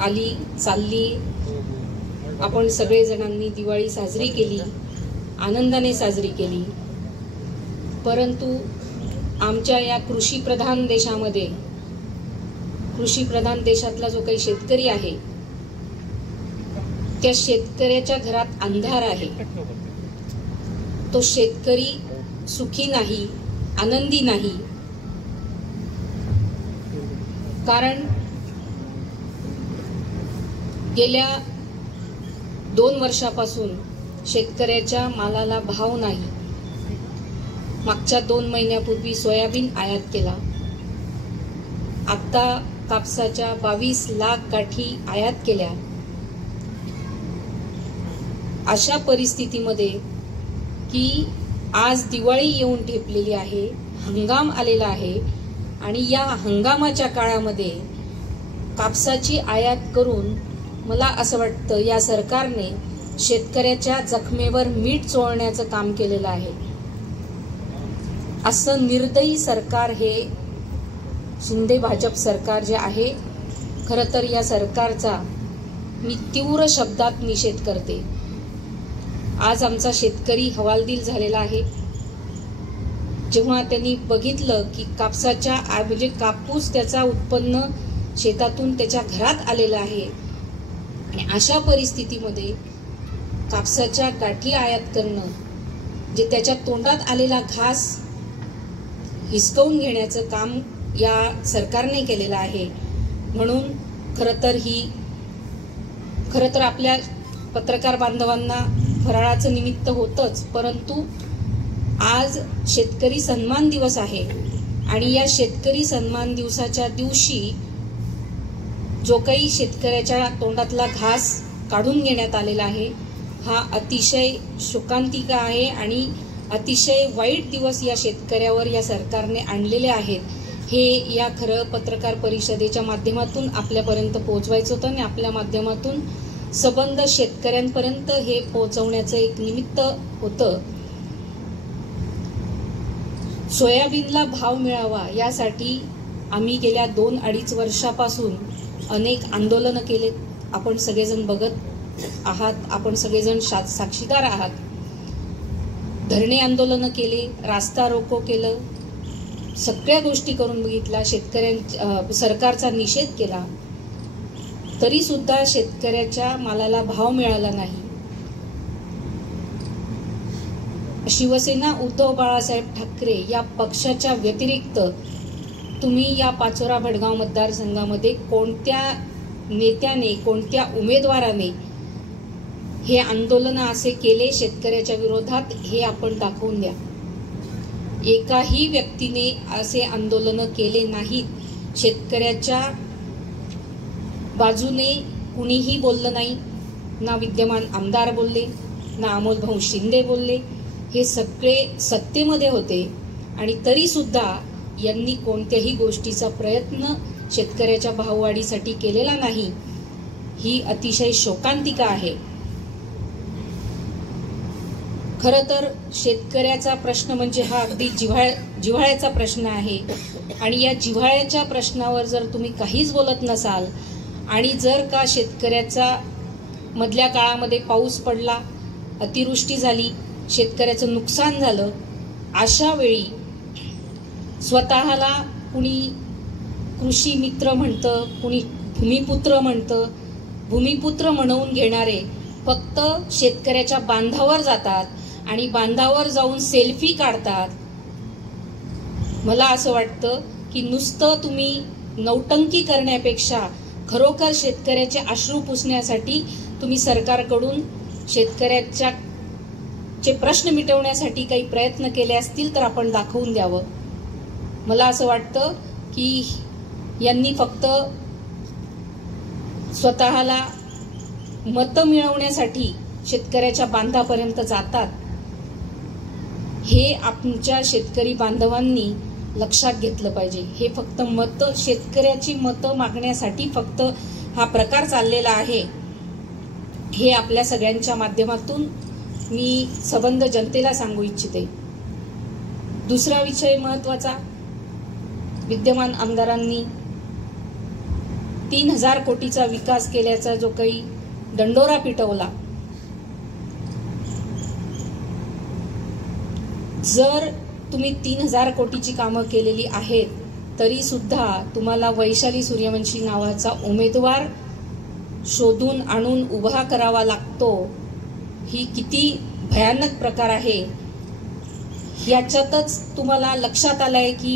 आली चालली, आपण सगळेजणांनी दिवाळी साजरी केली, आनंदाने साजरी केली. परंतु आमच्या या कृषीप्रधान देशामध्ये, कृषीप्रधान देशातला जो काही शेतकरी आहे, त्या शेतकऱ्याच्या घरात अंधार आहे. तो शेतकरी सुखी नाही, आनंदी नाही. कारण गेल्या 2 वर्षापासून शेतकऱ्याच्या मालाला भाव नाही. मागच्या 2 महिन्यापूर्वी सोयाबीन आयात केला. आता कापसाच्या 22 लाख गाठी आयात केल्या. अशा परिस्थितीमध्ये की आज दिवाळी येऊन ठेपलेली आहे, हंगाम आलेला आहे आणि या हंगामाच्या काळामध्ये कापसाची आयात करून मला असं वाटतं या सरकारने शेतकऱ्याच्या जखमेवर मीठ चोळण्याचं काम केलेलं आहे. असं निर्दयी सरकार हे शिंदे भाजप सरकार जे आहे, खरं तर या सरकारचा मी तीव्र शब्दात निषेध करते. आज आमचा शेतकरी हवालदिल झालेला आहे. जेव्हा त्यांनी बघितलं की कापसाच्या म्हणजे कापूस त्याचा उत्पन्न शेतातून त्याच्या घरात आलेला आहे आणि अशा परिस्थितीमध्ये कापसाच्या गाठी आयात करणं, जे त्याच्या तोंडात आलेला घास हिसकावून घेण्याचं काम या सरकारने केलेलं आहे. म्हणून खरं तर आपल्या पत्रकार बांधवांना फराळाचं निमित्त होतंच, परंतु आज शेतकरी सन्मान दिवस आहे आणि या शेतकरी सन्मान दिवसाच्या दिवशी जो काही शेतकऱ्याच्या तोंडातला घास काढून घेण्यात आलेला आहे, हा अतिशय शोकांतिका आहे आणि अतिशय वाईट दिवस या शेतकऱ्यावर या सरकारने आणलेले आहेत. हे या खरं पत्रकार परिषदेच्या माध्यमातून आपल्यापर्यंत पोहोचवायचं होतं आणि आपल्या माध्यमातून सबंध शेतकऱ्यांपर्यंत हे पोहोचवण्याचं एक निमित्त होतं. सोयाबीनला भाव मिळावा यासाठी आम्ही गेल्या 2-2.5 वर्षापासून अनेक आंदोलनं केलेत. आपण सगळेजण बघत आहात, आपण सगळेजण साक्षीदार आहात. धरणे आंदोलनं केले, रास्ता रोको केलं, सगळ्या गोष्टी करून बघितल्या, सरकारचा निषेध केला, तरी सुद्धा शेतकऱ्याच्या मालाला भाव मिळाला नाही. शिवसेना उद्धव बाळासाहेब ठाकरे या पक्षाच्या व्यतिरिक्त तुम्ही या पाचोरा भडगाव मतदारसंघामध्ये कोणत्या नेत्याने, कोणत्या उमेदवाराने हे आंदोलन असे केले शेतकऱ्याच्या विरोधात, हे आपण दाखवून द्या. एकाही व्यक्तीने असे आंदोलन केले नाहीत. शेतकऱ्याच्या बाजूने कुणीही बोललं नाही. ना विद्यमान आमदार बोलले, ना अमोल भाऊ शिंदे बोलले. हे सगळे सत्तेमध्ये होते आणि तरी सुद्धा यांनी कोणत्याही गोष्टीचा प्रयत्न शेतकऱ्याच्या भाववाढीसाठी केलेला नाही. ही अतिशय शोकांतिका आहे. खरं तर शेतकऱ्याचा प्रश्न म्हणजे हा अगदी जिव्हाळ्याचा प्रश्न आहे आणि या जिव्हाळ्याच्या प्रश्नावर जर तुम्ही काहीच बोलत नसाल आणि जर का शेतकऱ्याचा मधल्या काळामध्ये पाऊस पडला, अतिवृष्टी झाली, शेतकऱ्याचं नुकसान झालं, अशा वेळी स्वतःला कुणी कृषी मित्र म्हणतं, कुणी भूमिपुत्र म्हणतं. भूमिपुत्र म्हणवून घेणारे फक्त शेतकऱ्याच्या बांधावर जातात आणि बांधावर जाऊन सेल्फी काढतात. मला असं वाटतं की नुसतं तुम्ही नौटंकी करण्यापेक्षा खरोखर शेतकऱ्याचे अश्रू पुसण्यासाठी तुम्ही सरकारकडून शेतकऱ्याचे प्रश्न मिटवण्यासाठी काही प्रयत्न केले असतील तर आपण दाखवून द्यावं. मला असं वाटतं की यांनी फक्त स्वतःला मतं मिळवण्यासाठी शेतकऱ्याच्या बांधापर्यंत जातात. हे आमच्या शेतकरी बांधवांनी लक्षात घेतलं पाहिजे. हे फक्त मतं, शेतकऱ्याची मतं मागण्यासाठी फक्त हा प्रकार चाललेला आहे. हे आपल्या सगळ्यांच्या माध्यमातून मी सबंध जनतेला सांगू इच्छिते. दुसरा विषय महत्वाचा, विद्यमान आमदारांनी 3,000 कोटीचा विकास केल्याचा जो काही दंडोरा पिटवला, जर तुम्ही 3,000 कोटीची कामं केलेली आहेत तरी सुद्धा तुम्हाला वैशाली सूर्यवंशी नावाचा उमेदवार शोधून आणून उभा करावा लागतो, ही किती भयानक प्रकार आहे। याच्यातच तुम्हाला लक्षात आलंय की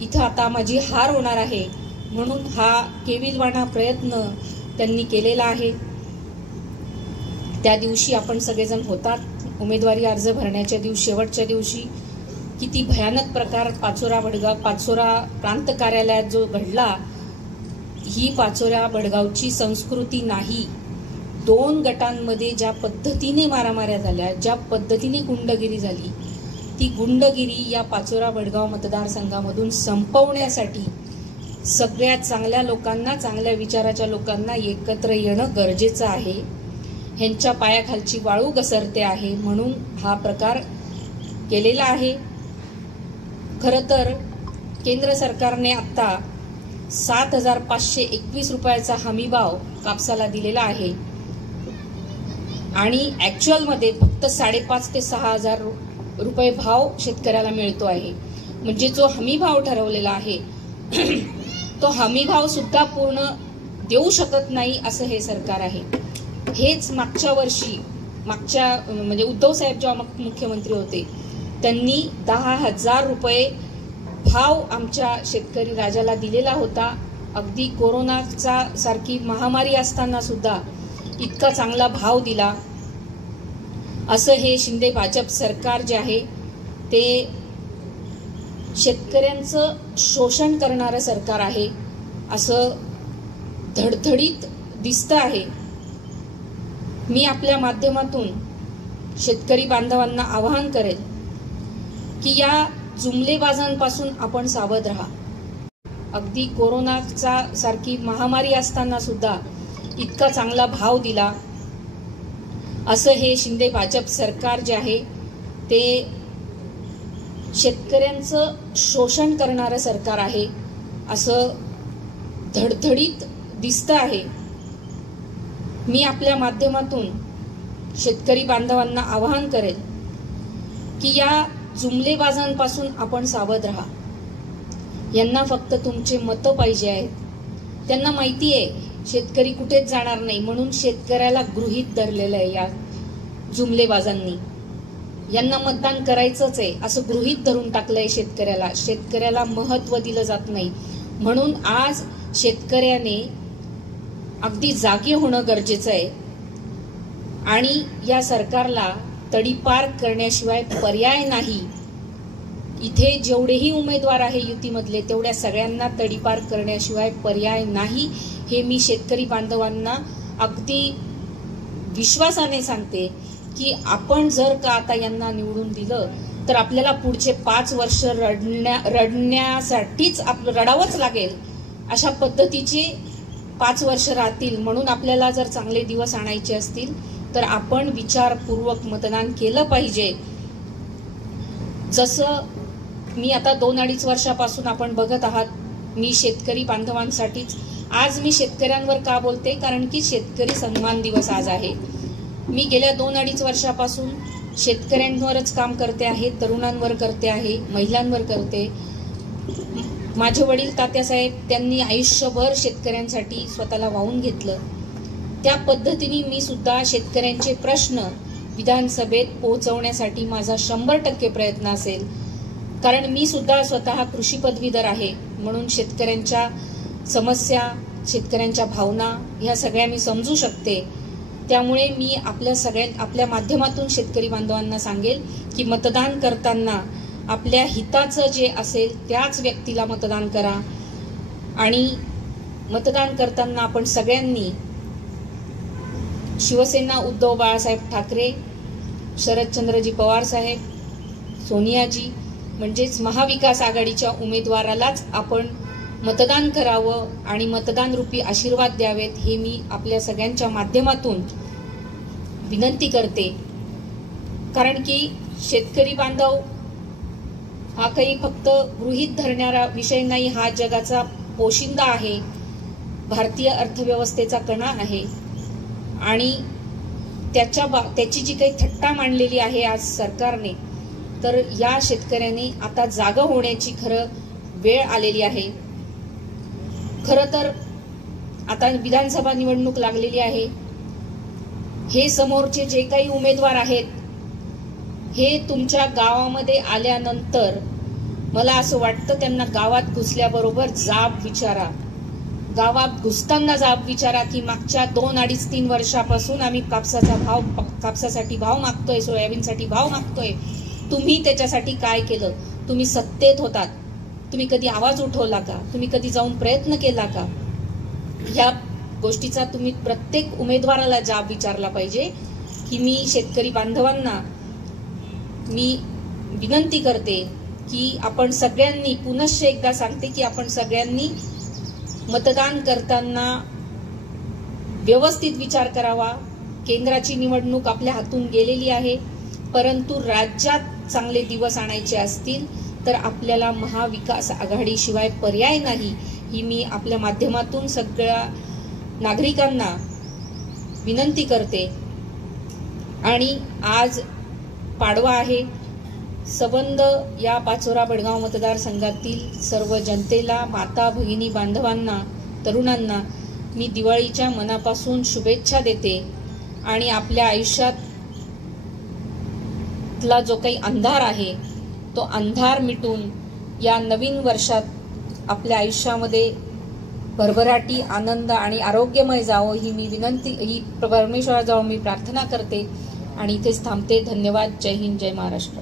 इथं आता माझी हार होणार आहे, म्हणून हा केविलवाणा प्रयत्न त्यांनी केलेला आहे। त्या दिवशी आपण सगळेजण होतात, उमेदवारी अर्ज भरण्याच्या दिवशी, शेवटच्या दिवशी किती भयानक प्रकार पाचोरा प्रांत कार्यालयात जो घडला, ही पाचोरा भडगावची संस्कृती नाही। 2 गटांमध्ये ज्या पद्धतीने मारामाऱ्या झाल्या, ज्या पद्धतीने गुंडगिरी झाली, ती गुंडगिरी या पाचोरा भडगाव मतदारसंघामधून संपवण्यासाठी सगळ्या चांगल्या लोकांना, चांगल्या विचाराच्या लोकांना एकत्र येणं गरजेचं आहे। ह्यांच्या पायाखालची वाळू घसरते आहे, म्हणून हा प्रकार केलेला आहे। खरं तर केंद्र सरकारने आता 7,521 रुपयाचा हमीभाव कापसाला दिलेला आहे आणि ऍक्च्युअलमध्ये फक्त 5,500 ते 6,000 रुपये भाव शेतकऱ्याला मिळतो आहे। म्हणजे जो हमीभाव ठरवलेला आहे तो हमीभाव सुद्धा पूर्ण देऊ शकत नाही असं हे सरकार आहे। हेच मागच्या वर्षी म्हणजे उद्धव साहेब जेव्हा मुख्यमंत्री होते त्यांनी 10,000 रुपये भाव आमच्या शेतकरी राजाला दिलेला होता। अगदी कोरोनाचा सारखी महामारी असताना सुद्धा इतका चांगला भाव दिला। असं हे शिंदे भाजप सरकार जे आहे ते शेतकऱ्यांचं शोषण करणारं सरकार आहे असं धडधडीत दिसतं आहे। मी आपल्या माध्यमातून शेतकरी बांधवांना आवाहन करेल की या जुमलेबाजांपासून आपण सावध राहा। अगदी कोरोनाचा सारखी महामारी असताना सुद्धा इतका चांगला भाव दिला। असं हे शिंदे भाजप सरकार जे आहे ते शेतकऱ्यांचं शोषण करणारं सरकार आहे असं धडधडीत दिसतं आहे। मी आपल्या माध्यमातून शेतकरी बांधवांना आवाहन करेल की या जुमलेबाजांपासून आपण सावध राहा। यांना फक्त तुमचे मतं पाहिजे आहेत। त्यांना माहिती आहे शेतकरी कुठेच जाणार नाही, म्हणून शेतकऱ्याला गृहीत धरलेलं आहे या जुमलेबाजांनी। यांना मतदान करायचंच आहे असं गृहीत धरून टाकलंय शेतकऱ्याला। शेतकऱ्याला महत्व दिलं जात नाही, म्हणून आज शेतकऱ्याने अगदी जागे होणं गरजेचं आहे आणि या सरकारला तडीपार करण्याशिवाय पर्याय नाही। इथे जेवढेही उमेदवार आहे युतीमधले तेवढ्या सगळ्यांना तडीपार करण्याशिवाय पर्याय नाही, हे मी शेतकरी बांधवांना अगदी विश्वासाने सांगते की आपण जर का आता यांना निवडून दिलं तर आपल्याला पुढचे 5 वर्ष रडण्यासाठीच रडावंच लागेल, अशा पद्धतीचे 5 वर्ष राहतील। म्हणून आपल्याला जर चांगले दिवस आणायचे असतील तर आपण विचारपूर्वक मतदान केलं पाहिजे। जसं मी आता 2-2.5 वर्षापासून आपण बघत आहात, मी शेतकरी बांधवांसाठीच आज मी शेतकऱ्यांवर का बोलते, कारण की शेतकरी सन्मान दिवस आज आहे। मी गेल्या 2-2.5 वर्षापासून शेतकऱ्यांवरच काम करते आहे, तरुणांवर करते आहे, महिलांवर करते। माझे वडील तात्यासाहेब त्यांनी आयुष्यभर शेतकऱ्यांसाठी स्वतःला वाहून घेतलं। त्या पद्धतीने मी सुद्धा शेतकऱ्यांचे प्रश्न विधानसभेत पोहोचवण्यासाठी माझा 100% प्रयत्न असेल, कारण मी सुद्धा स्वतः कृषी पदवीधर आहे, म्हणून शेतकऱ्यांच्या समस्या, शेतकऱ्यांच्या भावना ह्या सगळ्या मी समजू शकते। त्यामुळे मी आपल्या माध्यमातून शेतकरी बांधवांना सांगेल की मतदान करताना आपल्या हिताचं जे असेल त्याच व्यक्तीला मतदान करा आणि मतदान करताना आपण सगळ्यांनी शिवसेना उद्धव बाळासाहेब ठाकरे, शरदचंद्रजी पवार साहेब, सोनियाजी म्हणजेच महाविकास आघाडीच्या उमेदवारालाच आपण मतदान करावं आणि मतदान रूपी आशीर्वाद द्यावेत, हे मी आपल्या सगळ्यांच्या माध्यमातून विनंती करते। कारण की शेतकरी बांधव हा काही फक्त गृहीत धरणारा विषय नाही, हा जगाचा पोशिंदा आहे। भारतीय अर्थव्यवस्थेचा कणा आहे आणि त्याची जी काही थट्टा मांडलेली आहे आज सरकारने, तर या शेतकऱ्यांनी आता जागा होण्याची खरं वेळ आलेली आहे. खरं तर आता विधानसभा निवडणूक लागलेली आहे. हे समोरचे जे काही उमेदवार आहेत, हे तुमच्या गावामध्ये आल्यानंतर मला असं वाटतं त्यांना गावात घुसल्याबरोबर जाब विचारा. गावात घुसताना जाब विचारा की मागच्या 2-2.5-3 वर्षापासून आम्ही कापसासाठी भाव मागतोय, सोयाबीनसाठी भाव मागतोय. तुम्ही त्याच्यासाठी काय केलं? तुम्ही सत्तेत होतात, तुम्ही कधी आवाज उठवला का? तुम्ही कधी जाऊन प्रयत्न केला का? ह्या गोष्टीचा तुम्ही प्रत्येक उमेदवाराला जाब विचारला पाहिजे. की मी शेतकरी बांधवांना मी विनंती करते की आपण सगळ्यांनी, पुनश्च एकदा सांगते की आपण सगळ्यांनी मतदान करताना व्यवस्थित विचार करावा. केंद्राची निवडणूक आपल्या हातून गेलेली आहे, परंतु राज्यात चांगले दिवस आणायचे असतील तर आपल्याला महाविकास आघाडीशिवाय पर्याय नाही, ही मी आपल्या माध्यमातून सगळ्या नागरिकांना विनंती करते. आणि आज पाडवा आहे. सबंध या पाचोरा बेळगाव मतदारसंघातील सर्व जनतेला, माता भगिनी बांधवांना, तरुणांना मी दिवाळीच्या मनापासून शुभेच्छा देते. आणि आपल्या आयुष्यातला जो काही अंधार आहे तो अंधार मिटून या नवीन वर्षात आपल्या आयुष्यामध्ये भरभराटी, आनंद आणि आरोग्यमय जावं, ही मी विनंती, ही परमेश्वराजवळ मी प्रार्थना करते आणि इथेच थांबते. धन्यवाद. जय हिंद, जय महाराष्ट्र.